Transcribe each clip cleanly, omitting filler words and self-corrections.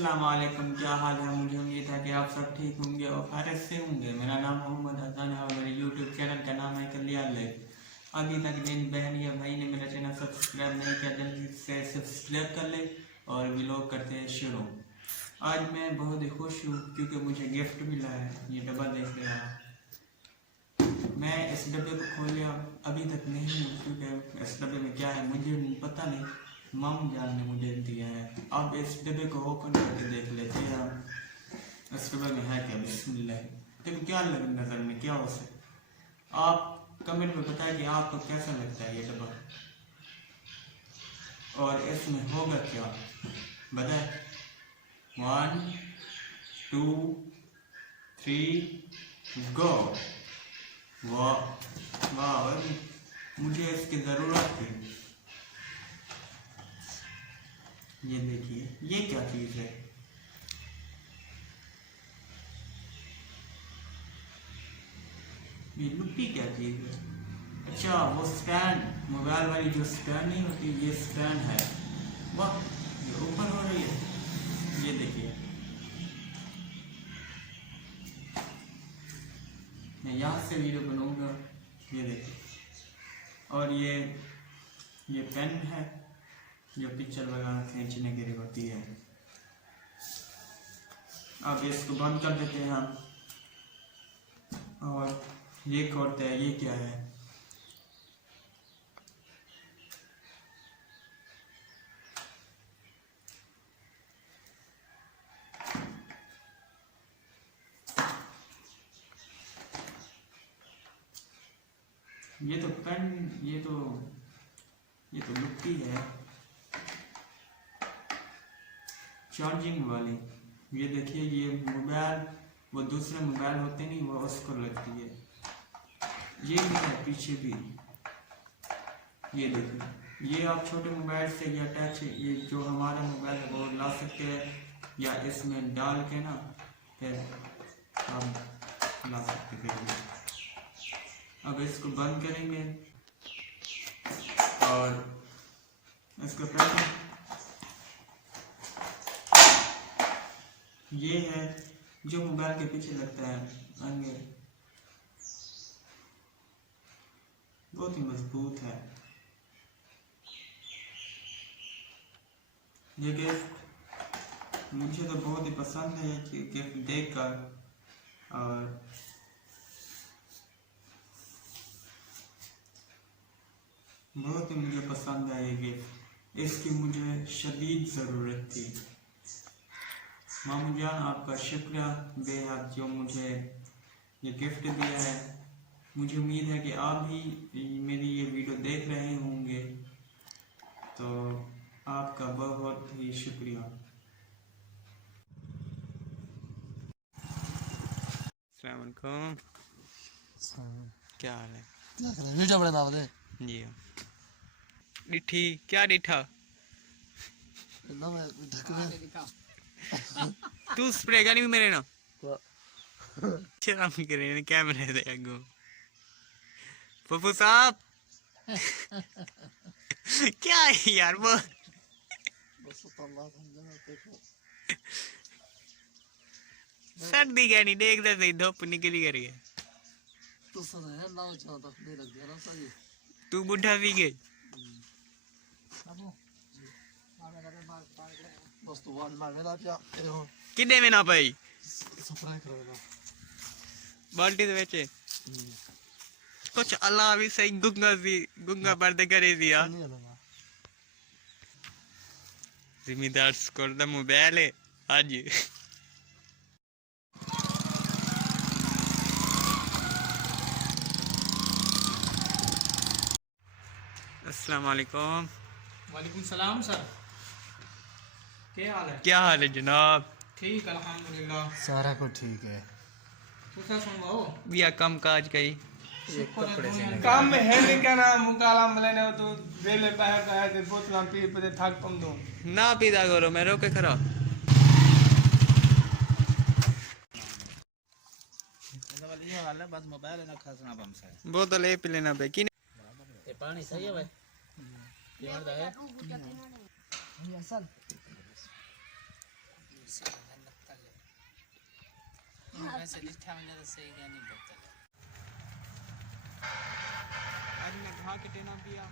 अस्सलाम वालेकुम, क्या हाल है। मुझे उम्मीद है कि आप सब ठीक होंगे और खैरियत से होंगे। मेरा नाम मोहम्मद हसन है और मेरे यूट्यूब चैनल का नाम है कल्याण लाइफ। अभी तक जिन बहन या भाई ने मेरा चैनल सब्सक्राइब नहीं किया जल्दी से सब्सक्राइब कर ले और व्लॉग करते हैं शुरू। आज मैं बहुत ही खुश हूँ क्योंकि मुझे गिफ्ट मिला है। ये डब्बा देख रहे हैं। मैं इस डब्बे को खोले अभी तक नहीं हूँ क्योंकि इस डब्बे में क्या है मुझे पता नहीं। मामू जान ने मुझे दिया है। अब इस डब्बे को ओपन करके देख लेते हैं इस डब्बे में है क्या। बिस्मिल्लाह। देखो क्या लगे नजर में, क्या हो सकता। आप कमेंट में बताएं कि आपको कैसा लगता है ये डब्बा और इसमें होगा क्या, बताएं। 1 2 3 गो। वाह वाह, मुझे इसकी जरूरत थी। ये देखिए, ये क्या चीज है। ये लुप्पी क्या चीज है। अच्छा, वो स्टैंड, मोबाइल वाली जो स्टैंड नहीं होती, ये स्टैंड है। वाह, ये ऊपर हो रही है। ये देखिए, मैं यहाँ से वीडियो बनाऊंगा। ये देखिए, और ये पेन है जो पिक्चर वगैरह खींचने के लिए होती है। अब इसको बंद कर देते हैं हम। और ये खोलते हैं, ये क्या है। ये तो पेन, ये तो लुप्पी है चार्जिंग वाली। ये देखिए, ये मोबाइल, वो दूसरे मोबाइल होते नहीं, वो उसको लगती है। ये भी है पीछे भी। ये देखिए, ये आप छोटे मोबाइल से या टच, ये जो हमारा मोबाइल है वो ला सकते हैं या इसमें डाल के ना फिर आप ला सकते हैं। अब इसको बंद करेंगे और इसको पहले ये है जो मोबाइल के पीछे लगता है आगे, बहुत ही मजबूत है। ये गिफ्ट मुझे तो बहुत ही पसंद है कि गिफ्ट देखकर, और बहुत ही मुझे पसंद है ये गिफ्ट। इसकी मुझे शदीद ज़रूरत थी। मामू जान, आपका शुक्रिया बेहद जो मुझे ये गिफ्ट दिया है। मुझे उम्मीद है कि आप भी मेरी ये वीडियो देख रहे होंगे, तो आपका बहुत ही शुक्रिया। अस्सलाम वालेकुम, क्या हाल है। क्या कर रहे वीडियो बना रहे जी डिठी, क्या डिठा ना मैं ढक में तू स्प्रे का नहीं मेरे ना शर्म करे कैमरे दे अगो पप्पू साहब क्या है यार वो बस तल्ला समझना देखो सर्दी क्या नहीं देखता सही, धूप निकली कर गया। तो सर है ना चाहता नहीं लग गया ना सही। तू बुढ़ा भी गई बस तो वन मार मेरा क्या किन्ने में ना पाई सप्लाई करो बाल्टी दे बेचे कुछ अल्लाह भी सही गुंगा पर्दे करे दिया। जिम्मेदार स्कोर दा मोबाइल है आज। अस्सलाम वालेकुम। वालेकुम सलाम सर, क्या हाल है। क्या हाल है जनाब। ठीक अल्हम्दुलिल्लाह, सारा कुछ ठीक है। तुसा सुनवाओ बिया कम काज कई काम में है नहीं क्या ना मुकाला मलेने तो बेले बाहर का है ते बोतलां पी पे थक पम दो ना पीदा करो, मैं रोके खरा ये वाला बस मोबाइल ना खसना बम से बोतल ए पी लेना पे कि ये पानी सही है भाई ये मर्द है ये असल से लिखा हमने तो सही क्या नहीं पता आज मैं घा के टेना पिया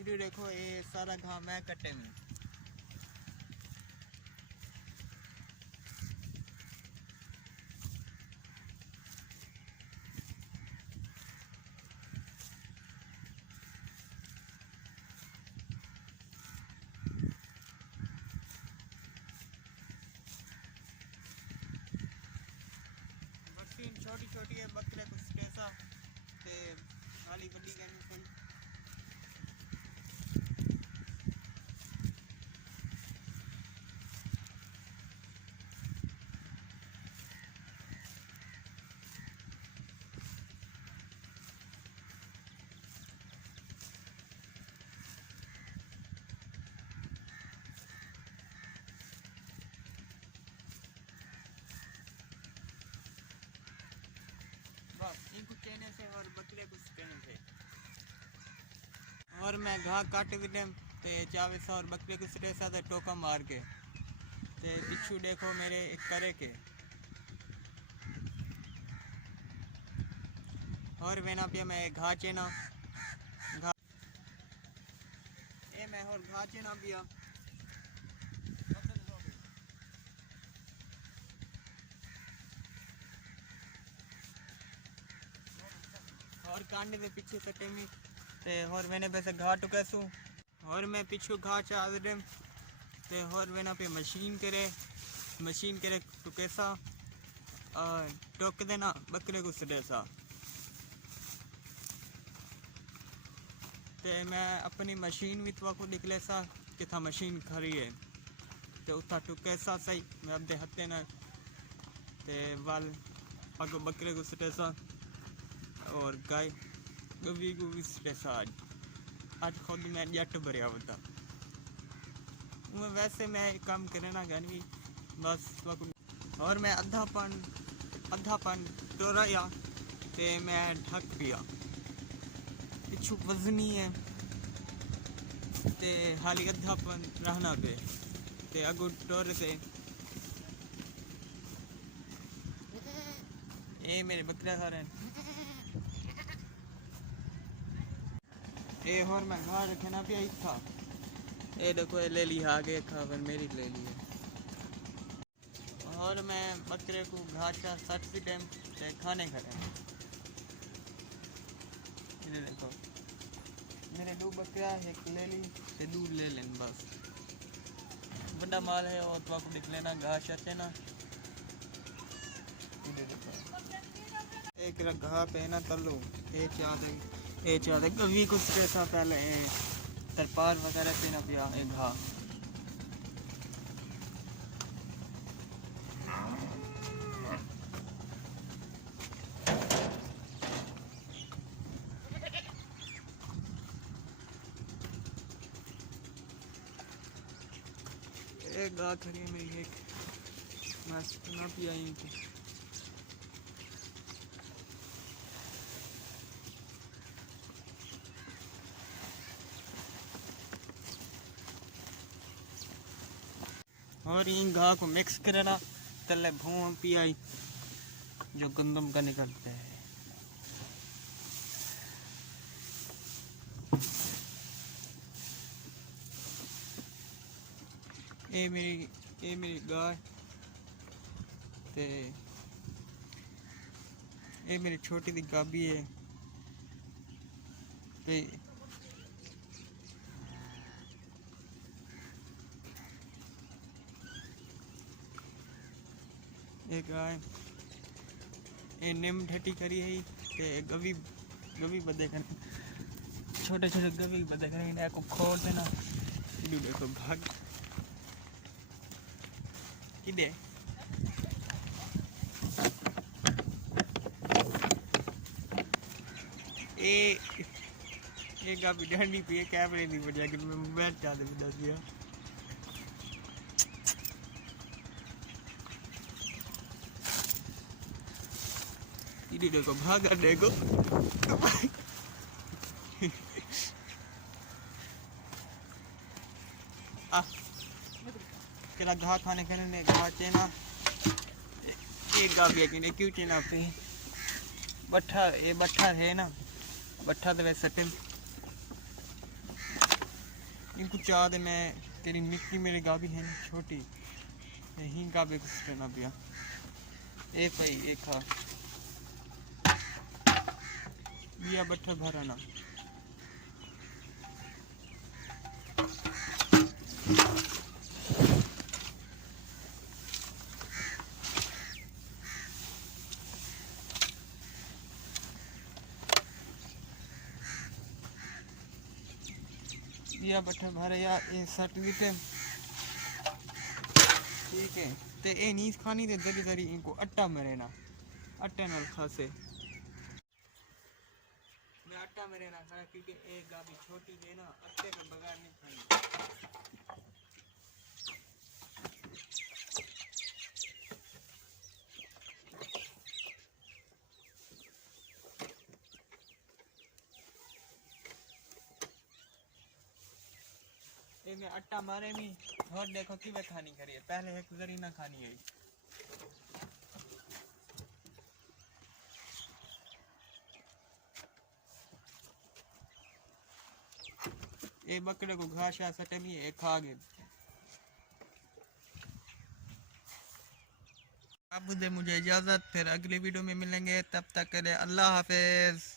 इधर देखो ये सारा घा मैं कटे में छोटी छोटी है बकरे कुछ पैसा ते खाली बड़ी कहनी पड़ी इनको कहने से और बकरे कुछ कहने से और मैं घा काट भी दें ते चावे सा और बकरे कुछ ऐसा तो टोका मार के ते बिच्छू देखो मेरे करे के और वेना पे मैं घा चेना घा ए मैं और घा चेना पिया और कांडे के पीछे कटे में ते और मैंने पैसे घाट कैसू और मैं पीछू घा चाह दे ते और मैंने पे मशीन करे तो कैसा टोक देना बकरे को सडेसा ते मैं अपनी मशीन भी तो को निकले सा कि था मशीन खरी है तो उतना टू कैसा सही मैं अब दे हत्ते ना ते वाल अगो बकरे को सडेसा और गाय गवी को भी स्ट्रेस आज खुद मैं जट भरिया होता मैं वैसे मैं काम करे ना गनी बस और मैं आधा पान टोराया ते मैं ढक पिया पिछू वजनी है ते हाली आधा पान रहना पे ते अगो टोर से ए मेरे बकरा सारे ए और मैं घा रखना भी आई था ए देखो ये ले ली आगे खबर मेरी ले ली और मैं बकरे को घाटा 60 टाइम खाने खड़े ये देखो मेरे दो बकरा एक ले ली ते दूध ले लें बस बड़ा माल है और तो आपको दिख लेना घास आते ना ये देखो एक घा पे ना तलो एक चाहते कभी कुछ ऐसा पहले तरपाल वगैरह पे ना पिया घा एक घा खड़ी है मेरी एक मस्त ना पिया इनकी और इन घा को मिक्स करना तले भूं पियाई जो गंदम का निकलते है ये मेरी गाय ते ये मेरी छोटी दी गाबी है ते एक गाय ये निम ढटी करी है ते गवी बदे कर छोटे गवी बदे कर इन्हें को खोल देना देखो भाग किदे ये गावी ढंडी पे कैमरे नहीं बढ़िया कि मैं मोबाइल चाहते भी दस दिया ini देखो भागा देखो केला घा खाने ने घा चेना एक गा भी है क्यों चेना पे बट्ठा ये बट्ठा है ना बट्ठा तो वैसे पे इनको चाह दे मैं तेरी निक्की मेरी गा भी है ना छोटी यहीं गा भी कुछ करना पिया ए भाई एक खा बिया बट्ठा भरा ना बट्ठा भरे या सर्टिफिकेट ठीक है ते ए नीस खानी ते दरी दरी इनको अट्टा मरे ना अट्टे नाल खासे मैं अट्टा मरे ना खाना क्योंकि एक गाभी छोटी है ना अट्टे के बगैर नहीं खानी में अट्टा मारे में और देखो कि वे खानी करिए पहले एक जरी ना खानी है ए बकरे को घास या सटे में एक खा गए अब दे मुझे इजाजत फिर अगली वीडियो में मिलेंगे तब तक के लिए अल्लाह हाफिज।